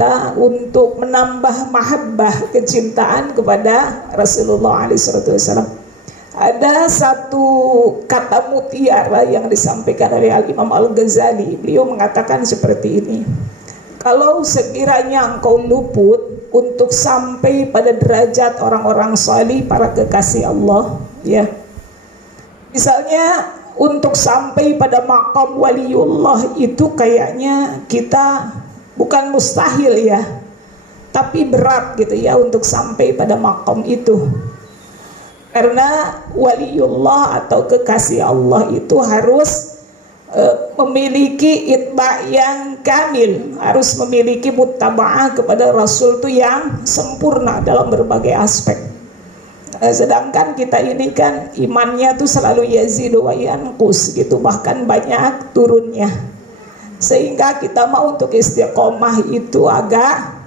kita untuk menambah mahabbah, kecintaan kepada Rasulullah SAW. Ada satu kata mutiara yang disampaikan oleh Al-Imam Al-Ghazali. Beliau mengatakan seperti ini: kalau sekiranya engkau luput untuk sampai pada derajat orang-orang salih, para kekasih Allah, ya, misalnya untuk sampai pada maqam waliullah itu kayaknya kita bukan mustahil ya, tapi berat gitu ya untuk sampai pada maqam itu. Karena waliullah atau kekasih Allah itu harus memiliki itba yang kamil, harus memiliki muttaba'ah kepada Rasul itu yang sempurna dalam berbagai aspek. Sedangkan kita ini kan imannya tuh selalu yazidu wa yanqus gitu, bahkan banyak turunnya, sehingga kita mau untuk istiqomah itu agak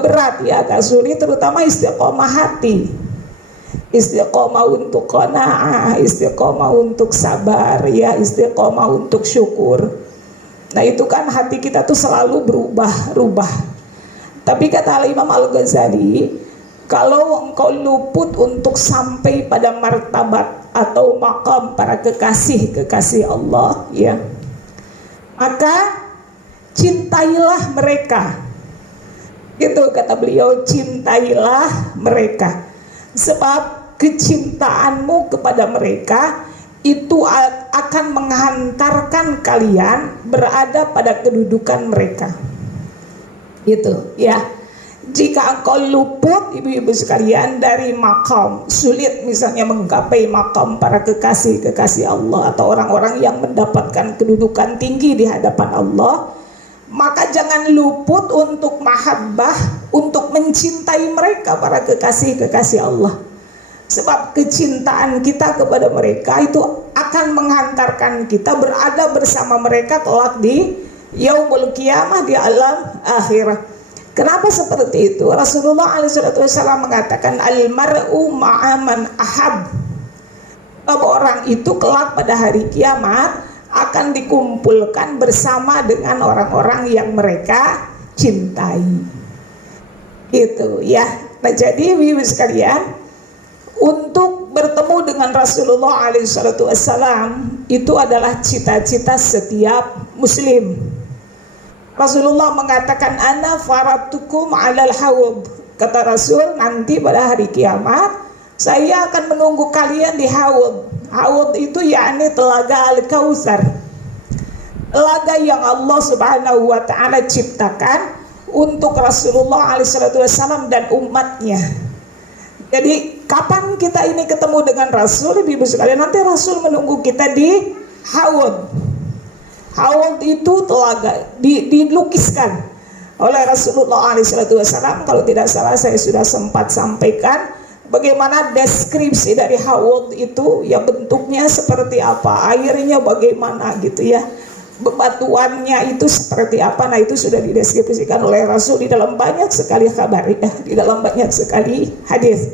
berat ya, agak sulit, terutama istiqomah hati, istiqomah untuk qanaah, istiqomah untuk sabar ya, istiqomah untuk syukur. Nah itu kan hati kita tuh selalu berubah-ubah. Tapi kata Imam Al-Ghazali, kalau engkau luput untuk sampai pada martabat atau maqam para kekasih Allah ya, maka cintailah mereka. Gitu kata beliau, cintailah mereka. Sebab kecintaanmu kepada mereka itu akan menghantarkan kalian berada pada kedudukan mereka. Gitu ya. Jika engkau luput ibu-ibu sekalian dari maqam, sulit misalnya menggapai maqam para kekasih Allah atau orang-orang yang mendapatkan kedudukan tinggi di hadapan Allah, maka jangan luput untuk mahabbah, untuk mencintai mereka, para kekasih Allah. Sebab kecintaan kita kepada mereka itu akan menghantarkan kita berada bersama mereka kelak di yaumul qiyamah, di alam akhirat. Kenapa seperti itu? Rasulullah SAW mengatakan al-mar'u ma'aman ahab. Orang itu kelak pada hari kiamat akan dikumpulkan bersama dengan orang-orang yang mereka cintai. Itu ya. Nah jadi ibu sekalian, untuk bertemu dengan Rasulullah SAW itu adalah cita-cita setiap muslim. Rasulullah mengatakan ana faratukum alal hawd. Kata Rasul, nanti pada hari kiamat saya akan menunggu kalian di hawd. Hawd itu yakni telaga Al-Kautsar, telaga yang Allah Subhanahu wa taala ciptakan untuk Rasulullah SAW dan umatnya. Jadi kapan kita ini ketemu dengan Rasul, ibu sekalian? Nanti Rasul menunggu kita di hawd. Hawd itu telaga dilukiskan oleh Rasulullah SAW. Kalau tidak salah saya sudah sempat sampaikan bagaimana deskripsi dari Hawd itu, ya bentuknya seperti apa, airnya bagaimana gitu ya, bebatuannya itu seperti apa. Nah itu sudah dideskripsikan oleh Rasul di dalam banyak sekali kabar ya, di dalam banyak sekali hadis.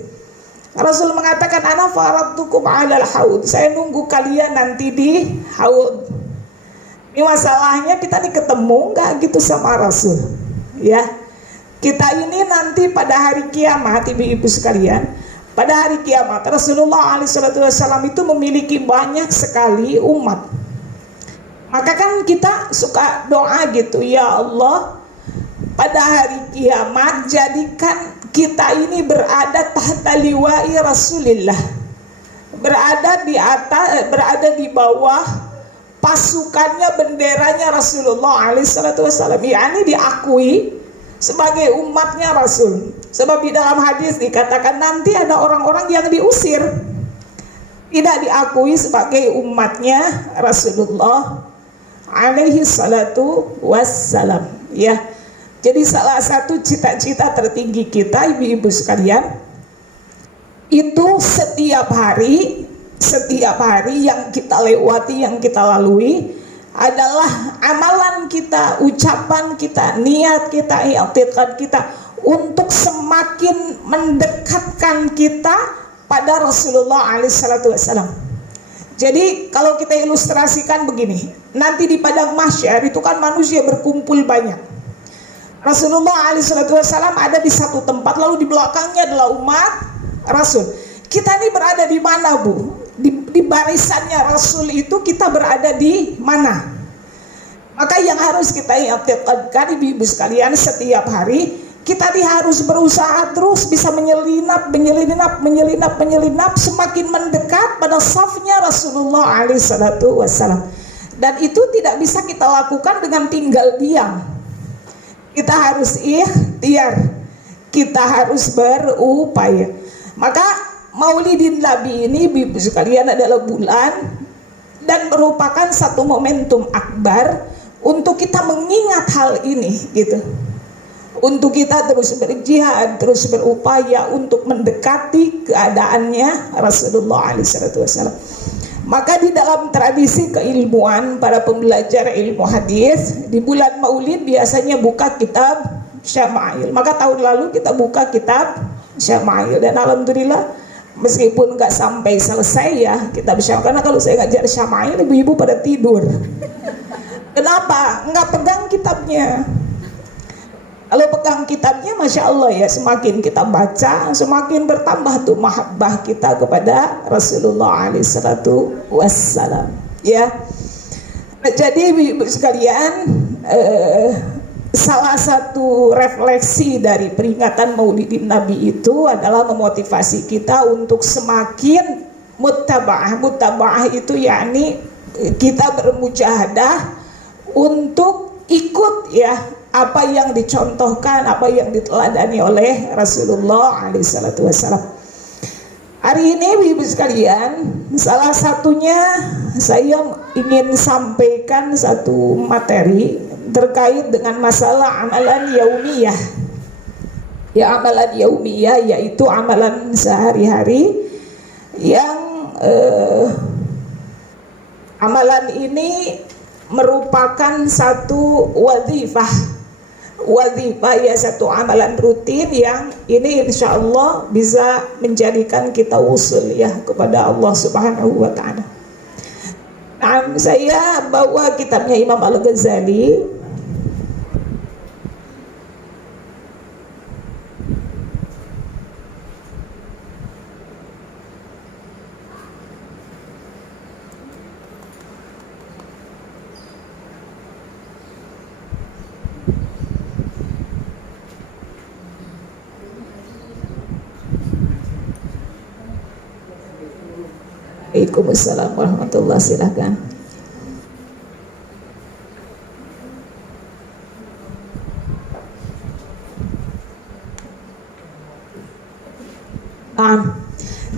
Rasul mengatakan ana faratukum alal hawd, saya nunggu kalian nanti di hawd. Ini masalahnya kita nih ketemu nggak gitu sama Rasul ya. Kita ini nanti pada hari kiamat ibu-ibu sekalian, pada hari kiamat Rasulullah SAW itu memiliki banyak sekali umat. Maka kan kita suka doa gitu, ya Allah pada hari kiamat jadikan kita ini berada tahta liwa'i Rasulillah, berada di atas, berada di bawah pasukannya, benderanya Rasulullah SAW, yakni diakui sebagai umatnya Rasul. Sebab di dalam hadis dikatakan nanti ada orang-orang yang diusir, tidak diakui sebagai umatnya Rasulullah alaihi salatu wassalam ya. Jadi salah satu cita-cita tertinggi kita ibu-ibu sekalian itu setiap hari yang kita lewati, yang kita lalui adalah amalan kita, ucapan kita, niat kita, i'tiqad kita untuk semakin mendekatkan kita pada Rasulullah SAW. Jadi kalau kita ilustrasikan begini, nanti di padang mahsyar itu kan manusia berkumpul banyak. Rasulullah SAW ada di satu tempat, lalu di belakangnya adalah umat Rasul. Kita ini berada di mana, Bu? Di barisannya Rasul itu kita berada di mana? Maka yang harus kita ingatkan, ibu-ibu sekalian, setiap hari kita harus berusaha terus bisa menyelinap, semakin mendekat pada safnya Rasulullah SAW. Dan itu tidak bisa kita lakukan dengan tinggal diam. Kita harus ikhtiar, kita harus berupaya. Maka Maulidin Nabi ini, ibu sekalian, adalah bulan dan merupakan satu momentum akbar untuk kita mengingat hal ini, gitu. Untuk kita terus berjihad, terus berupaya untuk mendekati keadaannya Rasulullah SAW. Maka di dalam tradisi keilmuan para pembelajar ilmu hadis, di bulan Maulid biasanya buka kitab Syama'il. Maka tahun lalu kita buka kitab Syama'il, dan alhamdulillah meskipun nggak sampai selesai ya kitab Syama'il, karena kalau saya ngajar Syama'il ibu-ibu pada tidur. Kenapa? Nggak pegang kitabnya. Kalau pegang kitabnya, Masya Allah ya, semakin kita baca, semakin bertambah tuh mahabbah kita kepada Rasulullah SAW. Ya, jadi ibu sekalian, salah satu refleksi dari peringatan Maulidin Nabi itu adalah memotivasi kita untuk semakin mutaba'ah. Mutaba'ah itu yakni kita bermujahadah untuk ikut ya apa yang dicontohkan, apa yang diteladani oleh Rasulullah SAW. Hari ini ibu sekalian, salah satunya saya ingin sampaikan satu materi terkait dengan masalah amalan yaumiyah. Ya, amalan yaumiyah yaitu amalan sehari-hari yang amalan ini merupakan satu wadhifah ya, satu amalan rutin yang ini insya Allah bisa menjadikan kita usul ya kepada Allah Subhanahu wa ta'ala. Nah, saya bawa kitabnya Imam Al-Ghazali. Waalaikumsalam warahmatullahi, silakan.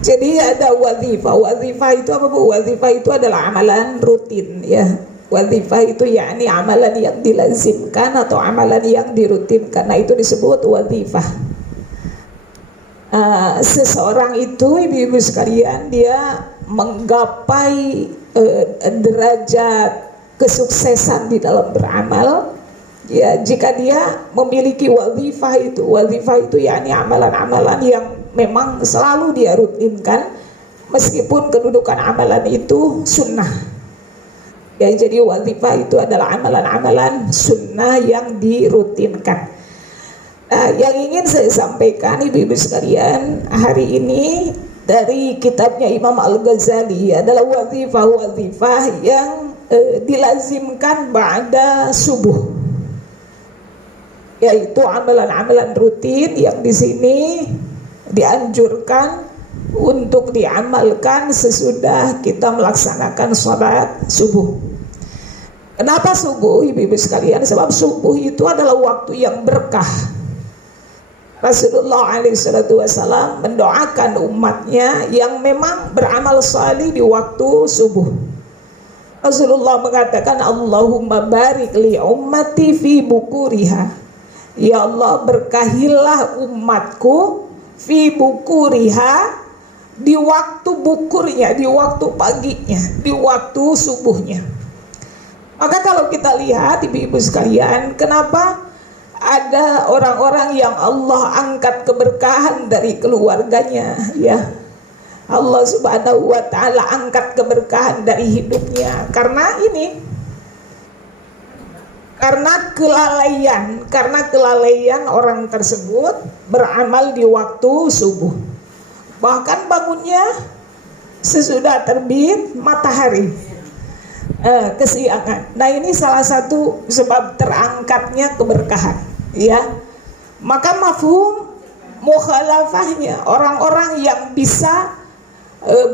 Jadi ada wadhifah. Wadhifah itu apa, Bu? Wadhifah itu adalah amalan rutin ya. Wadhifah itu yakni amalan yang dilazimkan atau amalan yang dirutinkan. Nah, itu disebut wadhifah. Seseorang itu, ibu-ibu sekalian, dia menggapai derajat kesuksesan di dalam beramal ya jika dia memiliki wadhifah itu. Wadhifah itu yakni amalan-amalan yang memang selalu dia rutinkan meskipun kedudukan amalan itu sunnah ya. Jadi wadhifah itu adalah amalan-amalan sunnah yang dirutinkan. Nah, yang ingin saya sampaikan ibu-ibu sekalian hari ini dari kitabnya Imam Al-Ghazali adalah wadhifah yang dilazimkan ba'da subuh, yaitu amalan-amalan rutin yang di sini dianjurkan untuk diamalkan sesudah kita melaksanakan sholat subuh. Kenapa subuh, ibu-ibu sekalian? Sebab subuh itu adalah waktu yang berkah. Rasulullah SAW mendoakan umatnya yang memang beramal salih di waktu subuh. Rasulullah mengatakan, Allahumma barik li ummati fi bukuriha. Ya Allah, berkahilah umatku fi bukuriha, di waktu bukurnya, di waktu paginya, di waktu subuhnya. Maka kalau kita lihat ibu-ibu sekalian, kenapa ada orang-orang yang Allah angkat keberkahan dari keluarganya ya. Allah Subhanahu wa ta'ala angkat keberkahan dari hidupnya karena ini karena kelalaian orang tersebut beramal di waktu subuh. Bahkan bangunnya sesudah terbit matahari, kesiangan. Nah, ini salah satu sebab terangkatnya keberkahan, ya. Maka mafhum mukhalafahnya, orang-orang yang bisa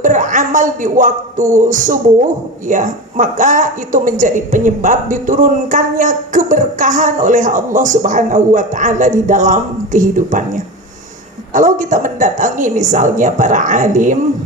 beramal di waktu subuh, ya, maka itu menjadi penyebab diturunkannya keberkahan oleh Allah Subhanahu wa taala di dalam kehidupannya. Kalau kita mendatangi misalnya para alim,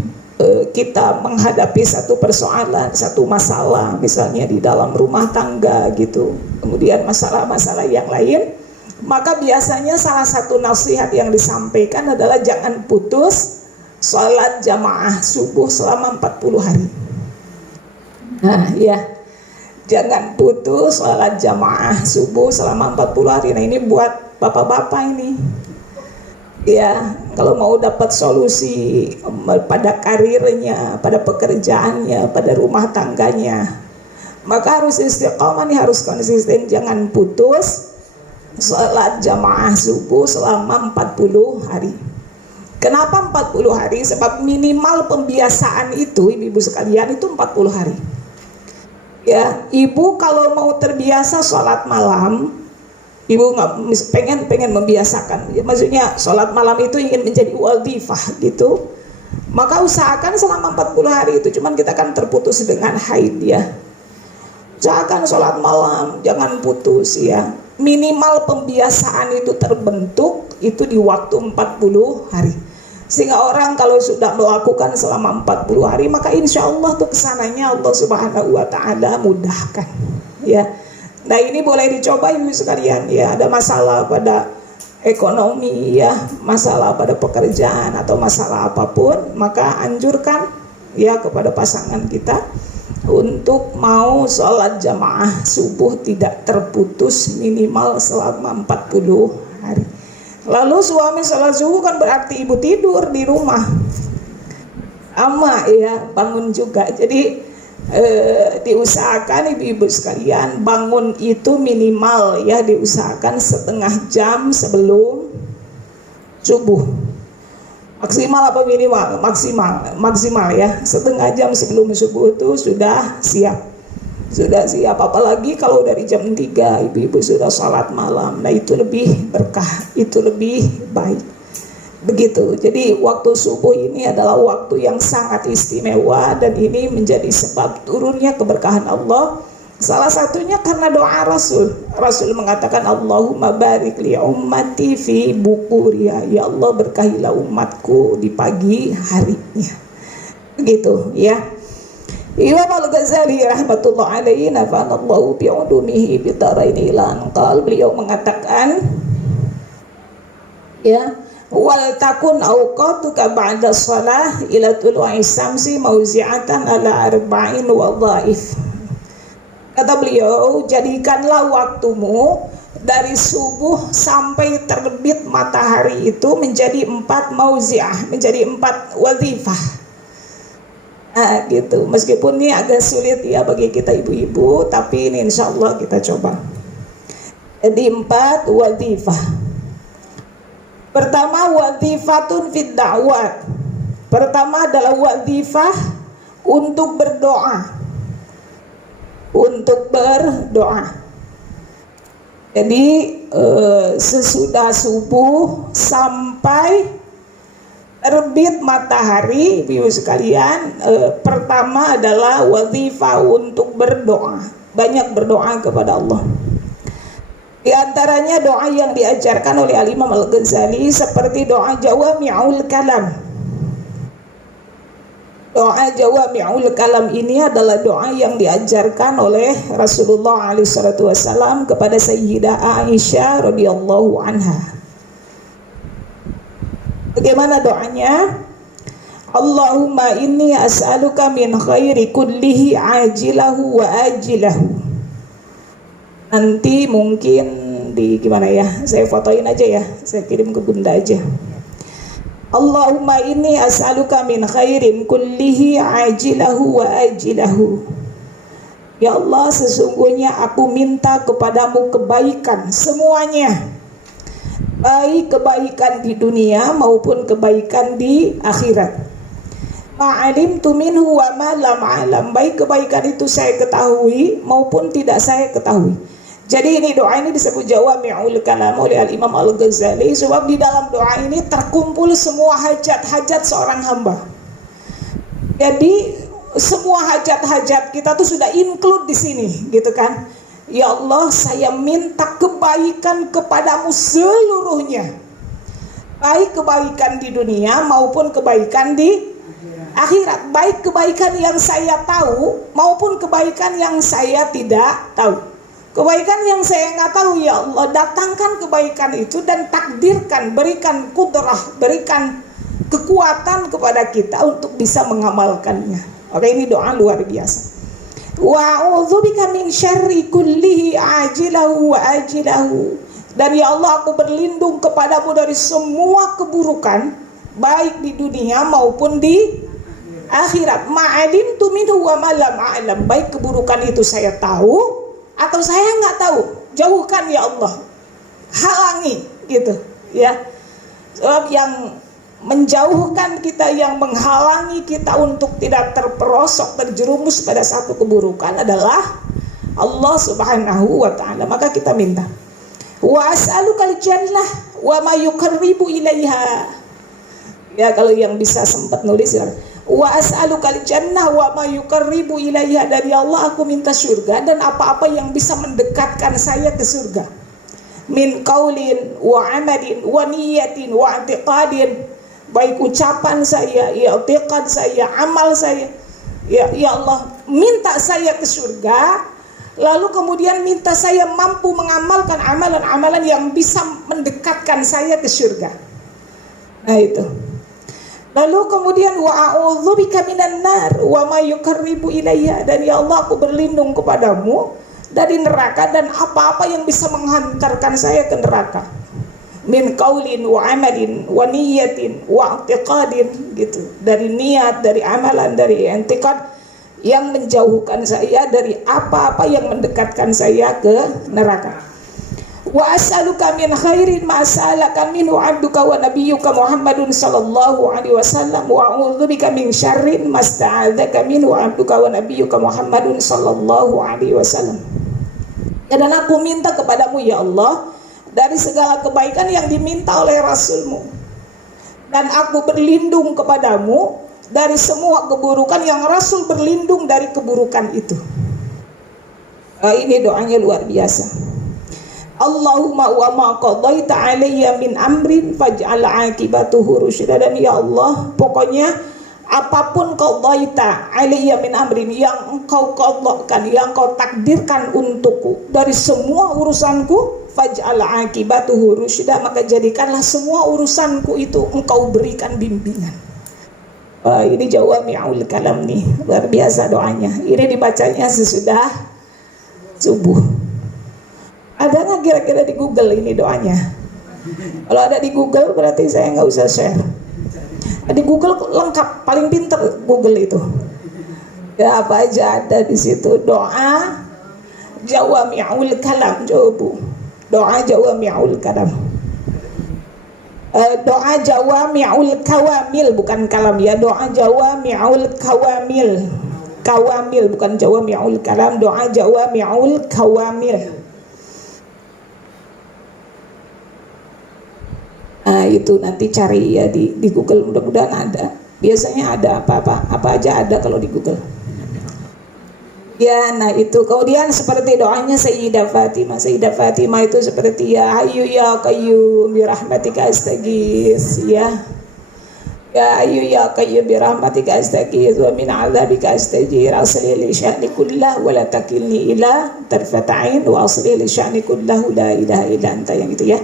kita menghadapi satu persoalan, satu masalah misalnya di dalam rumah tangga gitu, kemudian masalah-masalah yang lain, maka biasanya salah satu nasihat yang disampaikan adalah jangan putus sholat jamaah subuh selama 40 hari. Nah, ya, jangan putus sholat jamaah subuh selama 40 hari. Nah, ini buat bapak-bapak ini, ya, kalau mau dapat solusi pada karirnya, pada pekerjaannya, pada rumah tangganya, maka harus istiqomah nih, harus konsisten, jangan putus sholat jamaah subuh selama 40 hari. Kenapa 40 hari? Sebab minimal pembiasaan itu, ibu-ibu sekalian, itu 40 hari. Ya, ibu kalau mau terbiasa sholat malam, ibu nggak pengen membiasakan, ya, maksudnya sholat malam itu ingin menjadi wadifah gitu, maka usahakan selama 40 hari itu. Cuman kita kan terputus dengan haid, ya. Usahakan sholat malam, jangan putus, ya. Minimal pembiasaan itu terbentuk itu di waktu 40 hari. Sehingga orang kalau sudah melakukan selama 40 hari, maka insya Allah tuh kesananya Allah Subhanahu wa ta'ala mudahkan, ya. Nah, ini boleh dicoba ibu sekalian, ya. Ada masalah pada ekonomi, ya, masalah pada pekerjaan atau masalah apapun, maka anjurkan, ya, kepada pasangan kita untuk mau sholat jamaah subuh tidak terputus minimal selama 40 hari. Lalu suami sholat subuh kan berarti ibu tidur di rumah, ama, ya, bangun juga. Jadi diusahakan ibu-ibu sekalian bangun itu minimal, ya, diusahakan setengah jam sebelum subuh. Maksimal apa minimal? Maksimal, ya, setengah jam sebelum subuh itu sudah siap. Apalagi kalau dari jam 3 ibu-ibu sudah sholat malam. Nah, itu lebih berkah, itu lebih baik. Begitu. Jadi waktu subuh ini adalah waktu yang sangat istimewa, dan ini menjadi sebab turunnya keberkahan Allah. Salah satunya karena doa Rasul. Rasul mengatakan, Allahumma barik li ummati fi bukuriha. Ya Allah, berkahilah umatku di pagi harinya. Begitu, ya. Imam Al-Ghazali rahmatullah alaihi nafa'anallahu bi'ulumihi bidaraini ilan qal, beliau mengatakan, ya, wal takun awqatuka ba'da shalah ila tulu'i syamsi mauzi'atan ala arba'in wadhaif. Kata beliau, jadikanlah waktumu dari subuh sampai terbit matahari itu menjadi 4 mauzi'ah, menjadi 4 wadhifah. Nah, gitu. Meskipun ini agak sulit, ya, bagi kita ibu-ibu, tapi ini insya Allah kita coba. Jadi 4 wadhifah. Pertama, wadhifatun fid da'wat. Pertama adalah wadhifah untuk berdoa. Untuk berdoa. Jadi sesudah subuh sampai terbit matahari, ibu sekalian, pertama adalah wadhifah untuk berdoa. Banyak berdoa kepada Allah. Di antaranya doa yang diajarkan oleh Al-Imam Al-Ghazali seperti doa jawami'ul kalam. Doa jawami'ul kalam ini adalah doa yang diajarkan oleh Rasulullah SAW kepada Sayyidah Aisyah radhiyallahu anha. Bagaimana doanya? Allahumma inni as'aluka min khairi kullihi ajilahu wa ajilahu. Nanti mungkin di gimana, ya, saya fotoin aja, ya, saya kirim ke bunda aja. Allahumma inni as'aluka min khairin kullihi ajilahu wa ajilahu. Ya Allah, sesungguhnya aku minta kepadamu kebaikan semuanya, baik kebaikan di dunia maupun kebaikan di akhirat. Ma'alimtu minhu wa ma lam a'lam, baik kebaikan itu saya ketahui maupun tidak saya ketahui. Jadi ini doa ini disebut Jawami'ul Kalam oleh Al-Imam Al-Ghazali, sebab di dalam doa ini terkumpul semua hajat-hajat seorang hamba. Jadi semua hajat-hajat kita tuh sudah include di sini, gitu kan? Ya Allah, saya minta kebaikan kepadamu seluruhnya, baik kebaikan di dunia maupun kebaikan di akhirat, baik kebaikan yang saya tahu maupun kebaikan yang saya tidak tahu. Kebaikan yang saya nggak tahu, ya Allah, datangkan kebaikan itu dan takdirkan, berikan kudrah, berikan kekuatan kepada kita untuk bisa mengamalkannya. Oke, ini doa luar biasa. Wa'udzubika min syarri kullihi ajilahu wa ajilahu. Dan ya Allah, aku berlindung kepadamu dari semua keburukan, baik di dunia maupun di akhirat. Ma'alimtu minhu wa ma lam a'lam, baik keburukan itu saya tahu atau saya nggak tahu, jauhkan ya Allah, halangi, gitu ya. Sebab yang menjauhkan kita, yang menghalangi kita untuk tidak terperosok, terjerumus pada satu keburukan adalah Allah Subhanahu wa ta'ala. Maka kita minta, wa as'alukal jannah wa ma yuqarribu ilaiha. Ya, kalau yang bisa sempat nulis ya, wa as'alukal jannah wa ma yuqarribu ilaiha. Dari Allah aku minta surga dan apa-apa yang bisa mendekatkan saya ke surga. Min qaulin wa amalin wa niyatin wa i'tiqadin, baik ucapan saya, i'tiqad saya, amal saya. Ya Allah, minta saya ke surga, lalu kemudian minta saya mampu mengamalkan amalan-amalan yang bisa mendekatkan saya ke surga. Nah itu. Lalu kemudian wa a'udzubika minan nar wa ma yuqarribu ilayya. Dan ya Allah, aku berlindung kepadamu dari neraka dan apa-apa yang bisa menghantarkan saya ke neraka. Min qaulin wa amalin wa niyatin wa i'tiqadin, gitu. Dari niat, dari amalan, dari i'tiqad yang menjauhkan saya dari apa-apa yang mendekatkan saya ke neraka. Wa as'aluka min khairin ma sa'alaka minhu 'abduka wa nabiyyuka Muhammadun sallallahu alaihi wasallam wa a'udzubika min syarrin ma sta'adzaka minhu 'abduka wa nabiyyuka Muhammadun sallallahu alaihi wasallam. Dan aku minta kepadamu ya Allah dari segala kebaikan yang diminta oleh Rasulmu, dan aku berlindung kepadamu dari semua keburukan yang Rasul berlindung dari keburukan itu. Ini doanya luar biasa. Allahumma wa ma qadaita alayya min amrin faj'al aqibatuhu rusyda. Dan ya Allah, pokoknya apapun qadaita alayya min amrin, yang engkau qadakan, yang engkau takdirkan untukku dari semua urusanku, faj'al aqibatuhu rusyda, maka jadikanlah semua urusanku itu engkau berikan bimbingan. Ini Jawami'ul Kalam nih, luar biasa doanya. Ini dibacanya sesudah subuh. Ada nggak kira-kira di Google ini doanya? Kalau ada di Google berarti saya nggak usah share. Di Google lengkap, paling pinter Google itu. Ya, apa aja ada di situ. Doa Jawami'ul Kalam, coba. Doa Jawami'ul Kalam. Doa Jawami'ul Kawamil, bukan kalam ya. Doa Jawami'ul Kawamil. Kawamil, bukan Jawami'ul Kalam. Doa Jawami'ul Kawamil. Nah, itu nanti cari ya di Google, mudah-mudahan ada. Biasanya ada apa aja ada kalau di Google. Ya, nah itu. Kemudian seperti doanya Sayyidah Fatimah. Sayyidah Fatimah itu seperti ya Hayyu ya Qayyum bi rahmatika astaghits, ya. Ya Hayyu ya Qayyum bi rahmatika astaghits wa min 'adzabika astajir. Asli li sya'ni kullah wa la takilni ila tarfat 'ain wa asli li sya'ni kullah la ilaha illa anta, yang itu ya.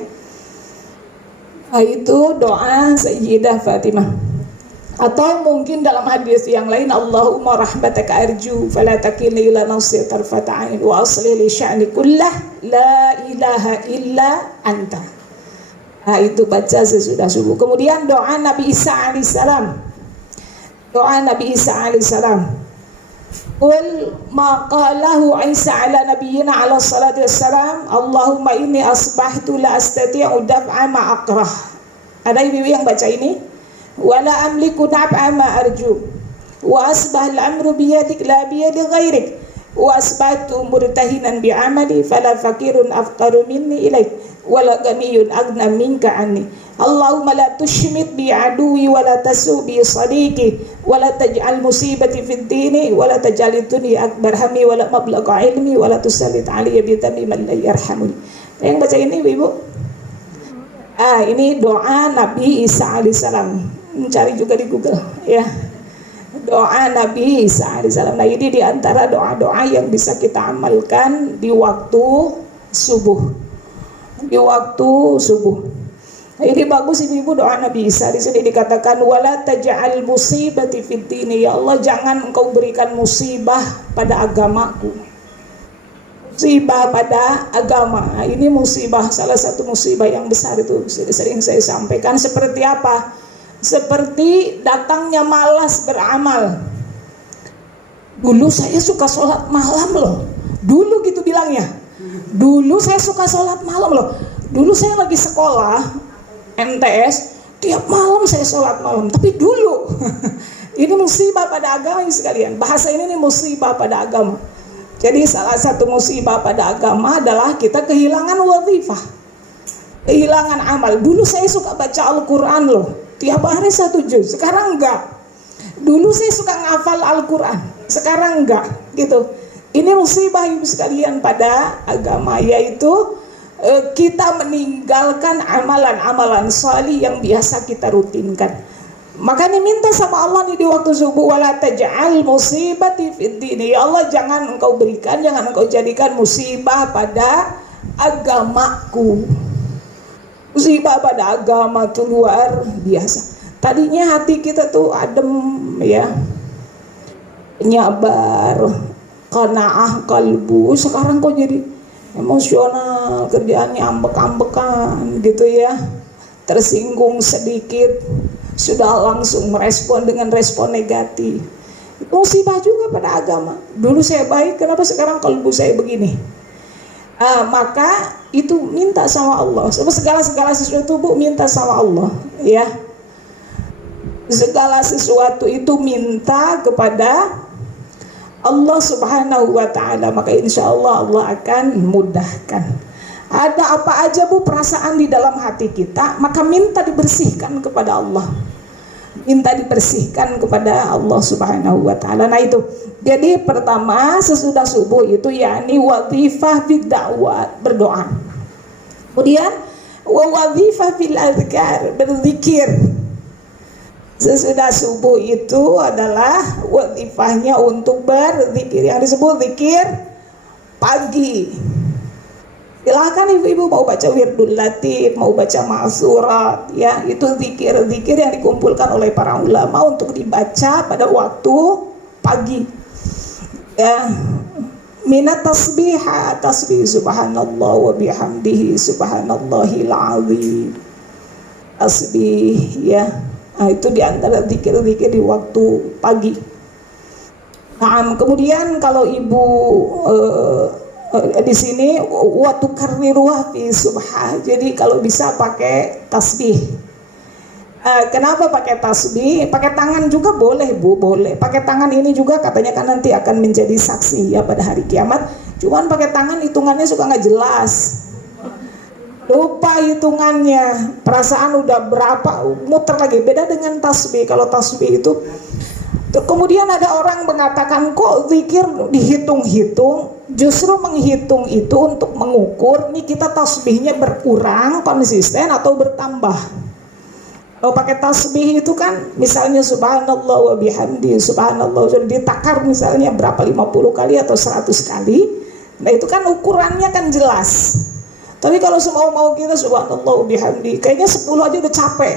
Nah, itu doa Sayyidah Fatimah. Atau mungkin dalam hadis yang lain, Allahumma rahmataka arju fala takilni ila nafsi tarfat ain wa asli li sya'ni kullah la ilaha illa anta. Nah, itu baca sesudah subuh. Kemudian doa Nabi Isa alaihissalam. Doa Nabi Isa alaihissalam. Qul ma qalahu Isa ala nabiyyina ala salatu wassalam, Allahumma inni asbahtu la astati'u daf'a ma akrah. Ada ibu yang baca ini? Wala amliku naf'a ma arju. Wa asbah al-amru biyadik la biyadi ghairik. Wa asbahtu murtahinan bi'amali fala fakirun afqaru minni ilaik wala ganiyun agna minka anni. Allahumma la tushmit bi aduwi wa la tasu bi sadiqi wa la taj'al musibati fid dini wa la taj'al dunya akbar hammi wa la mablagha ilmi wa la tusallit alayya bi dami man la yarhamuni. Yang baca ini Ibu? Ini doa Nabi Isa alaihissalam. Mencari juga di Google ya. Doa Nabi Isa alaihissalam. Nah, ini diantara doa-doa yang bisa kita amalkan di waktu subuh. Di waktu subuh. Nah, ini bagus ibu-ibu doa Nabi Isa. Di sini dikatakan wala taj'al musibati fid dini. Ya Allah, jangan engkau berikan musibah pada agamaku. Musibah pada agama. Nah, ini musibah, salah satu musibah yang besar itu sering saya sampaikan. Seperti apa? Seperti datangnya malas beramal. Dulu saya suka sholat malam loh. Dulu gitu bilangnya. Dulu saya suka sholat malam loh. Dulu saya lagi sekolah MTS, tiap malam saya sholat malam. Tapi dulu ini musibah pada agama sekalian. Bahasa ini musibah pada agama. Jadi salah satu musibah pada agama adalah kita kehilangan wazifah, kehilangan amal. Dulu saya suka baca Al-Quran loh, tiap hari 1 juz. Sekarang enggak. Dulu saya suka ngafal Al-Quran, sekarang enggak gitu. Ini musibah ibu sekalian pada agama, yaitu kita meninggalkan amalan-amalan salih yang biasa kita rutinkan. Makanya minta sama Allah nih di waktu subuh, wala taj'al musibati fid dini. Ya Allah, jangan engkau berikan, jangan engkau jadikan musibah pada agamaku. Musibah pada agama itu luar biasa. Tadinya hati kita tuh adem ya, nyabar, qanaah kalbu. Sekarang kok jadi emosional, kerjaannya ambek-ambekan gitu ya. Tersinggung sedikit sudah langsung merespon dengan respon negatif. Musibah juga pada agama. Dulu saya baik, kenapa sekarang kalbu saya begini? Maka itu minta sama Allah. Segala sesuatu Bu minta sama Allah ya. Segala sesuatu itu minta kepada Allah Subhanahu wa ta'ala, maka insya Allah Allah akan mudahkan. Ada apa aja Bu perasaan di dalam hati kita, maka minta dibersihkan kepada Allah. Minta dibersihkan kepada Allah Subhanahu wa ta'ala. Nah itu. Jadi pertama sesudah subuh itu yakni wadhifah fid da'wat, berdoa. Kemudian wadhifah fil azkar, berzikir. Sesudah subuh itu adalah wadhifahnya untuk berzikir, yang disebut zikir pagi. Silakan ibu-ibu mau baca wirdul latif, mau baca ma'surat ya, itu zikir-zikir yang dikumpulkan oleh para ulama untuk dibaca pada waktu pagi ya. Minat tasbih subhanallah wa bihamdihi subhanallahil azim, tasbih ya. Nah, itu diantara zikir-zikir di waktu pagi. Nah, kemudian kalau ibu di sini waktu karniruah fi subhah, jadi kalau bisa pakai tasbih. Kenapa pakai tasbih? Pakai tangan juga boleh Bu, boleh. Pakai tangan ini juga katanya kan nanti akan menjadi saksi ya pada hari kiamat. Cuman pakai tangan hitungannya suka nggak jelas. Lupa hitungannya, perasaan udah berapa, muter lagi. Beda dengan tasbih. Kalau tasbih itu, kemudian ada orang mengatakan kok zikir dihitung-hitung. Justru menghitung itu untuk mengukur nih kita tasbihnya berkurang, konsisten atau bertambah. Kalau pakai tasbih itu kan misalnya subhanallah wa bihamdi, subhanallah sudah ditakar misalnya berapa, 50 kali atau 100 kali. Nah itu kan ukurannya kan jelas. Tapi kalau semau-mau kita subhanallah wa bihamdi, kayaknya 10 aja udah capek.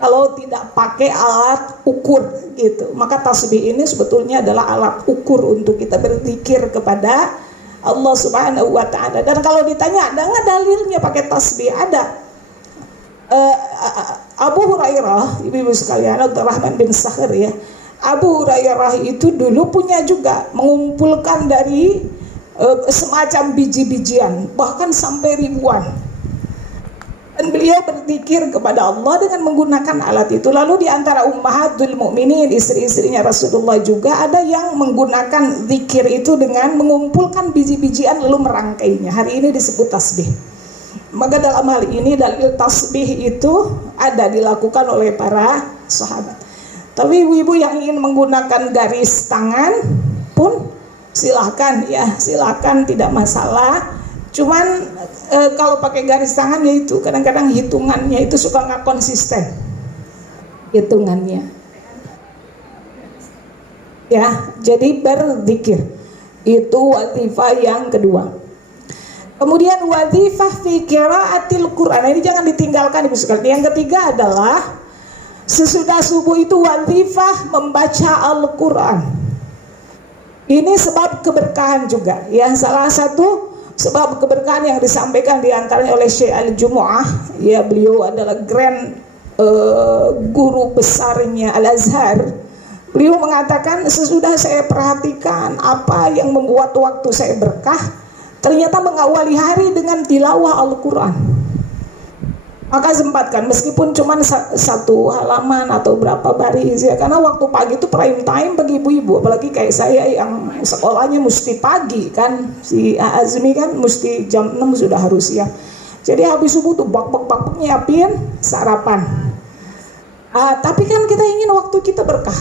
Kalau tidak pakai alat ukur gitu, maka tasbih ini sebetulnya adalah alat ukur untuk kita berzikir kepada Allah Subhanahu wa ta'ala. Dan kalau ditanya ada nggak dalilnya pakai tasbih? Ada. Abu Hurairah, ibu-ibu sekalian, Abdurrahman bin Sakhir ya, Abu Hurairah itu dulu punya juga, mengumpulkan dari semacam biji-bijian, bahkan sampai ribuan. Dan beliau berzikir kepada Allah dengan menggunakan alat itu. Lalu di antara ummahatul mukminin, istri-istrinya Rasulullah juga ada yang menggunakan zikir itu dengan mengumpulkan biji-bijian lalu merangkainya. Hari ini disebut tasbih. Maka dalam hal ini dalil tasbih itu ada dilakukan oleh para sahabat. Tapi ibu-ibu yang ingin menggunakan garis tangan pun silahkan ya, silahkan, tidak masalah. Cuman kalau pakai garis tangan ya itu kadang-kadang hitungannya itu suka nggak konsisten hitungannya ya. Jadi berzikir itu wazifah yang kedua. Kemudian wazifah fi qiraatil Quran, ini jangan ditinggalkan ibu sekalian. Yang ketiga adalah sesudah subuh itu wazifah membaca Al-Quran. Ini sebab keberkahan juga ya. Salah satu sebab keberkahan yang disampaikan diantaranya oleh Syekh Al-Jumu'ah, ya, beliau adalah grand guru besarnya Al-Azhar. Beliau mengatakan, sesudah saya perhatikan apa yang membuat waktu saya berkah, ternyata mengawali hari dengan tilawah Al-Quran. Maka sempatkan, meskipun cuma satu halaman atau berapa baris ya, karena waktu pagi itu prime time bagi ibu-ibu, apalagi kayak saya yang sekolahnya mesti pagi kan, si Azmi kan mesti jam 6 sudah harus ya. Jadi habis subuh tuh bak nyiapin sarapan. Tapi kan kita ingin waktu kita berkah,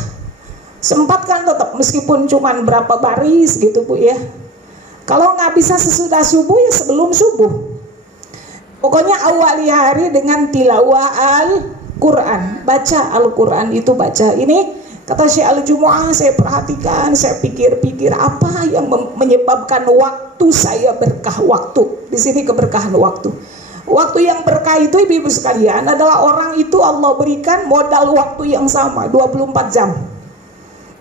sempatkan tetap meskipun cuma berapa baris gitu Bu ya. Kalau nggak bisa sesudah subuh ya sebelum subuh. Pokoknya awali hari dengan tilawah Al-Quran, baca Al-Quran itu baca. Ini kata Syekh Al-Jumu'ah, saya perhatikan, saya pikir-pikir apa yang menyebabkan waktu saya berkah. Waktu di sini keberkahan waktu. Waktu yang berkah itu ibu-ibu sekalian adalah orang itu Allah berikan modal waktu yang sama 24 jam.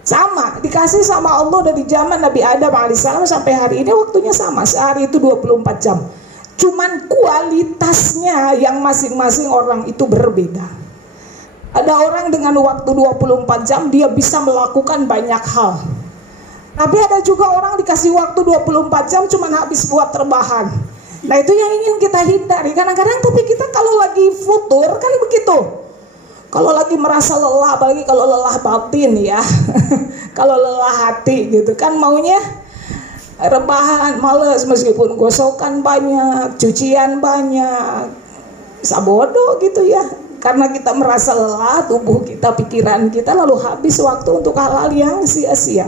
Sama, dikasih sama Allah dari zaman Nabi Adam alaihissalam sampai hari ini waktunya sama, sehari itu 24 jam. Cuman kualitasnya yang masing-masing orang itu berbeda. Ada orang dengan waktu 24 jam dia bisa melakukan banyak hal. Tapi ada juga orang dikasih waktu 24 jam cuman habis buat rebahan. Nah itu yang ingin kita hindari. Kadang-kadang tapi kita kalau lagi futur kan begitu. Kalau lagi merasa lelah, apalagi kalau lelah batin ya. Kalau lelah hati gitu kan maunya rebahan, males, meskipun gosokan banyak, cucian banyak, sabodo gitu ya. Karena kita merasa lelah, tubuh kita, pikiran kita, lalu habis waktu untuk hal-hal yang sia-sia.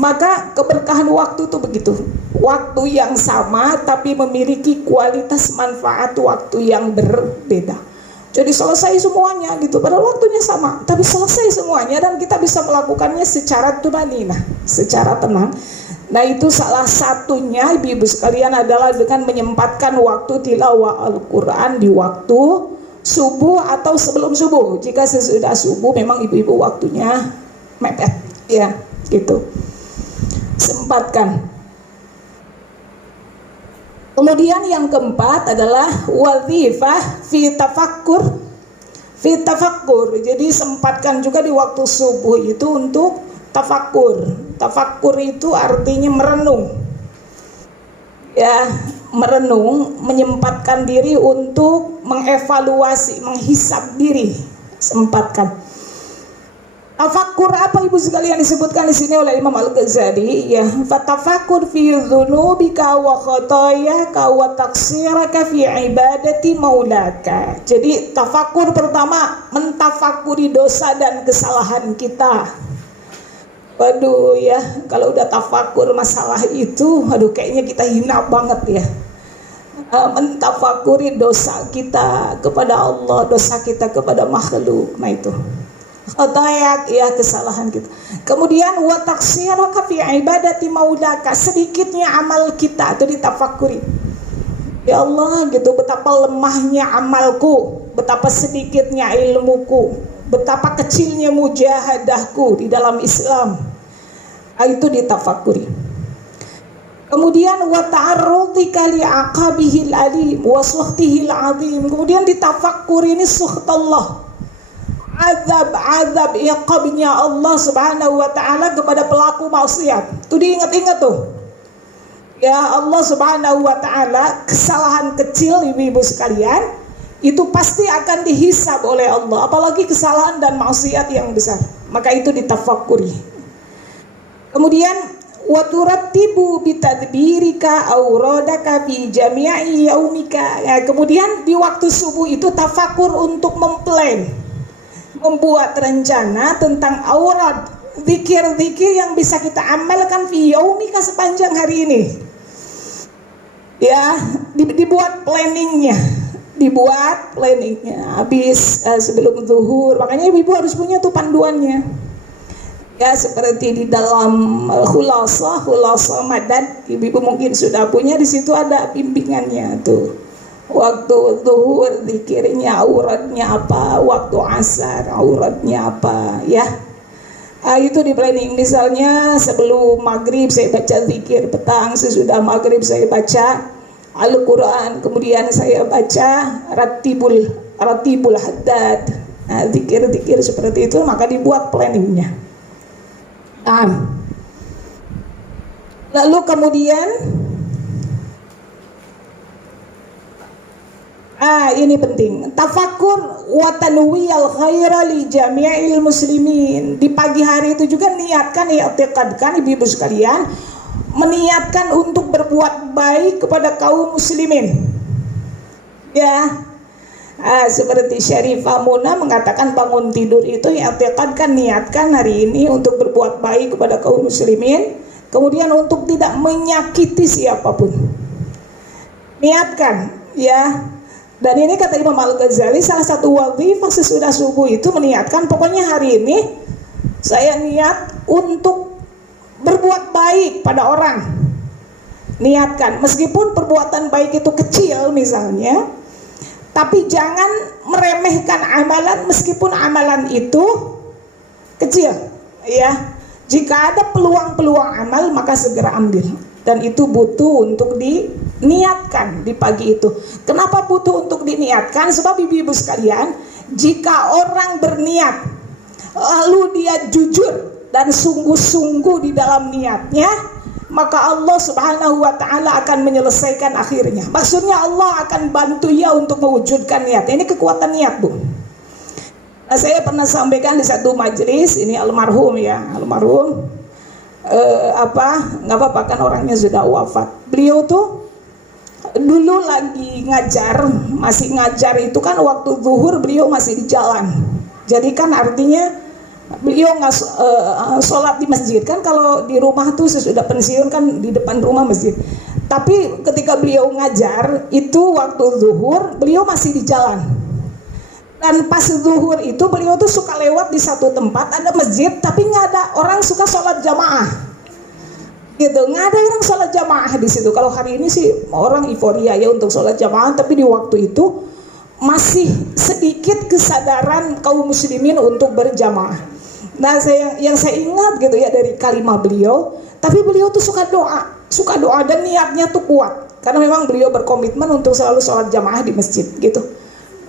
Maka keberkahan waktu itu begitu, waktu yang sama tapi memiliki kualitas manfaat waktu yang berbeda. Jadi selesai semuanya gitu, padahal waktunya sama, tapi selesai semuanya dan kita bisa melakukannya secara tumanina, secara tenang. Nah itu salah satunya ibu-ibu sekalian adalah dengan menyempatkan waktu tilawah Al-Quran di waktu subuh atau sebelum subuh. Jika sesudah subuh memang ibu-ibu waktunya mepet ya gitu. Sempatkan. Kemudian yang keempat adalah wazifah fi tafakkur. Fi tafakkur. Jadi sempatkan juga di waktu subuh itu untuk tafakkur. Tafakkur itu artinya merenung. Ya, merenung, menyempatkan diri untuk mengevaluasi, menghisab diri. Sempatkan. Tafakkur apa ibu sekalian disebutkan di sini oleh Imam Al-Ghazali ya, fatafakkur fi dzunubika wa khotoyaka wa taksiraka fi ibadati maulaka. Jadi tafakkur pertama mentafakuri dosa dan kesalahan kita. Waduh ya, kalau udah tafakur masalah itu, aduh kayaknya kita hina banget ya. Mentafakuri dosa kita kepada Allah, dosa kita kepada makhluk. Nah itu khotoyak ya, kesalahan kita. Kemudian wa taksiraka fi ibadati maulaka, sedikitnya amal kita itu ditafakuri. Ya Allah gitu, betapa lemahnya amalku, betapa sedikitnya ilmuku, betapa kecilnya mujahadahku di dalam Islam. Itu ditafakuri. Kemudian wa ta'arrudika li'aqabihil alim wa suhtihil azim. Kemudian ditafakuri ini suht Allah, azab iqabnya Allah Subhanahu wa taala kepada pelaku maksiat. Itu diingat-ingat tuh. Ya, Allah Subhanahu wa taala, kesalahan kecil ibu-ibu sekalian itu pasti akan dihisab oleh Allah, apalagi kesalahan dan maksiat yang besar. Maka itu ditafakuri. Kemudian wa turattibu bitadbirika auradaka fi jami'i yaumika. Ya, kemudian di waktu subuh itu tafakur untuk memplan, membuat rencana tentang aurad, zikir-zikir yang bisa kita amalkan fi yaumika sepanjang hari ini. Ya, dibuat planningnya, habis sebelum zuhur. Makanya ibu harus punya tuh panduannya. Ya, seperti di dalam khulasah madad, ibu mungkin sudah punya, di situ ada bimbingannya tuh. Waktu zuhur zikirnya auratnya apa, waktu asar auratnya apa, ya. Itu di planning. Misalnya sebelum maghrib saya baca zikir petang, sesudah maghrib saya baca Al-Quran, kemudian saya baca ratibul haddad. Zikir-zikir seperti itu, maka dibuat planningnya. Lalu kemudian ini penting, tafakur wa tanwiyal khaira li jami'il muslimin. Di pagi hari itu juga niatkan, i'tiqadkan ibu-ibu sekalian, meniatkan untuk berbuat baik kepada kaum muslimin. Ya, seperti Syarifah Muna mengatakan bangun tidur itu i'tiqadkan, niatkan hari ini untuk berbuat baik kepada kaum muslimin, kemudian untuk tidak menyakiti siapapun. Niatkan, ya. Dan ini kata Imam Al-Ghazali, salah satu wazifah sesudah subuh itu meniatkan, pokoknya hari ini saya niat untuk berbuat baik pada orang. Niatkan, meskipun perbuatan baik itu kecil misalnya, tapi jangan meremehkan amalan meskipun amalan itu kecil, ya. Jika ada peluang-peluang amal maka segera ambil, dan itu butuh untuk diniatkan di pagi itu. Kenapa butuh untuk diniatkan? Sebab ibu-ibu sekalian, jika orang berniat lalu dia jujur dan sungguh-sungguh di dalam niatnya, maka Allah Subhanahu wa ta'ala akan menyelesaikan akhirnya. Maksudnya Allah akan bantu ia untuk mewujudkan niat. Ini kekuatan niat, Bu. Nah, saya pernah sampaikan di satu majelis, ini almarhum, nggak apa-apa kan orangnya sudah wafat. Beliau tuh dulu lagi masih ngajar itu kan waktu zuhur beliau masih di jalan. Jadi kan artinya beliau nggak sholat di masjid, kan kalau di rumah tuh sesudah pensiun kan di depan rumah masjid. Tapi ketika beliau ngajar itu waktu zuhur beliau masih di jalan. Dan pas zuhur itu beliau tuh suka lewat di satu tempat ada masjid, tapi nggak ada orang suka sholat jamaah, gitu. Nggak ada orang sholat jamaah di situ. Kalau hari ini sih orang euforia ya untuk sholat jamaah, tapi di waktu itu masih sedikit kesadaran kaum muslimin untuk berjamaah. Nah, yang saya ingat gitu ya dari kalimat beliau, tapi beliau tuh suka doa dan niatnya tuh kuat, karena memang beliau berkomitmen untuk selalu sholat jamaah di masjid, gitu.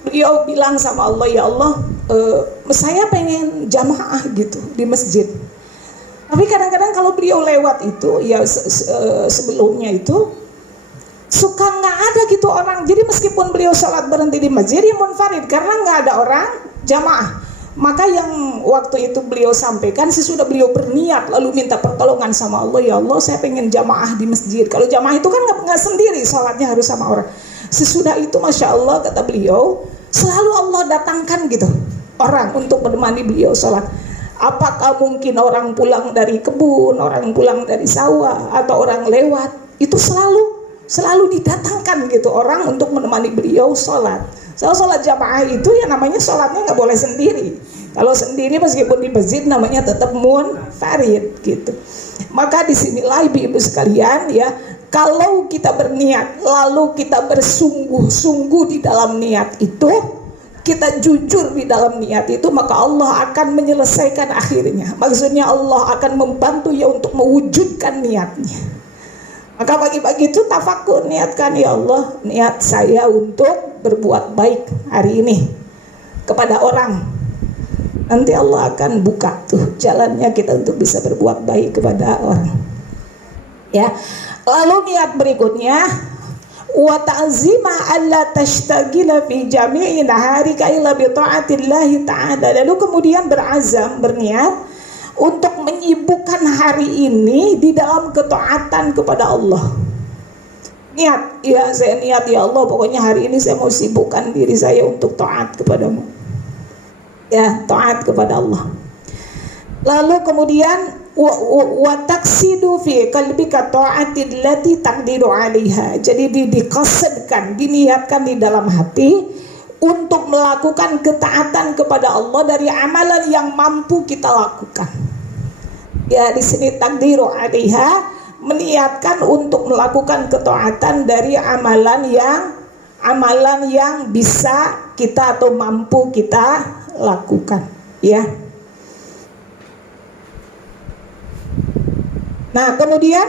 Beliau bilang sama Allah, ya Allah, saya pengen jamaah gitu di masjid. Tapi kadang-kadang kalau beliau lewat itu, ya sebelumnya itu suka nggak ada gitu orang. Jadi meskipun beliau sholat berhenti di masjid, dia munfarid karena nggak ada orang jamaah. Maka yang waktu itu beliau sampaikan, sesudah beliau berniat lalu minta pertolongan sama Allah, ya Allah, saya pengen jamaah di masjid. Kalau jamaah itu kan nggak sendiri, sholatnya harus sama orang. Sesudah itu Masya Allah, kata beliau, selalu Allah datangkan gitu orang untuk menemani beliau sholat. Apakah mungkin orang pulang dari kebun, orang pulang dari sawah, atau orang lewat, itu selalu didatangkan gitu orang untuk menemani beliau sholat. Sholat jamaah itu ya namanya sholatnya nggak boleh sendiri. Kalau sendiri meskipun di masjid namanya tetap munfarid gitu. Maka disinilah ibu-ibu sekalian ya, kalau kita berniat lalu kita bersungguh-sungguh di dalam niat itu, kita jujur di dalam niat itu, maka Allah akan menyelesaikan akhirnya. Maksudnya Allah akan membantu ya untuk mewujudkan niatnya. Maka pagi-pagi itu tafakur, niatkan, ya Allah, niat saya untuk berbuat baik hari ini kepada orang. Nanti Allah akan buka tuh jalannya kita untuk bisa berbuat baik kepada orang. Ya. Lalu niat berikutnya, wa ta'zima alla tashtagila fi jami'i naharika illa bi ta'atillahi ta'ala. Lalu kemudian berazam, berniat untuk menyibukkan hari ini di dalam ketaatan kepada Allah. Niat, ya saya niat ya Allah, pokoknya hari ini saya mau sibukkan diri saya untuk taat kepadamu. Ya, taat kepada Allah. Lalu kemudian wa taksidu fi qalbika ta'atil lati taqdiru 'alaiha. Jadi dikasedkan, diniatkan di dalam hati untuk melakukan ketaatan kepada Allah dari amalan yang mampu kita lakukan. Ya, di sini takdiru 'alaiha, meniatkan untuk melakukan ketaatan dari amalan yang bisa kita atau mampu kita lakukan, ya. Nah, kemudian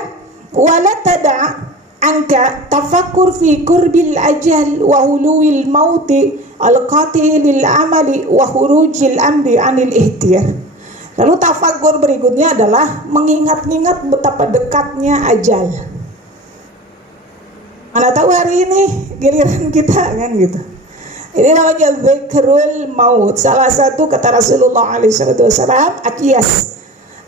wala tada' anka tafakkur fi qurbil ajal wa huluwil mauti al-qati' lil amali wa khurujil amri 'anil ihtiyar. Lalu tafakkur berikutnya adalah mengingat-ingat betapa dekatnya ajal. Mana tahu hari ini giliran kita, kan gitu. Ini namanya zikrul maut. Salah satu kata Rasulullah SAW, akiyas.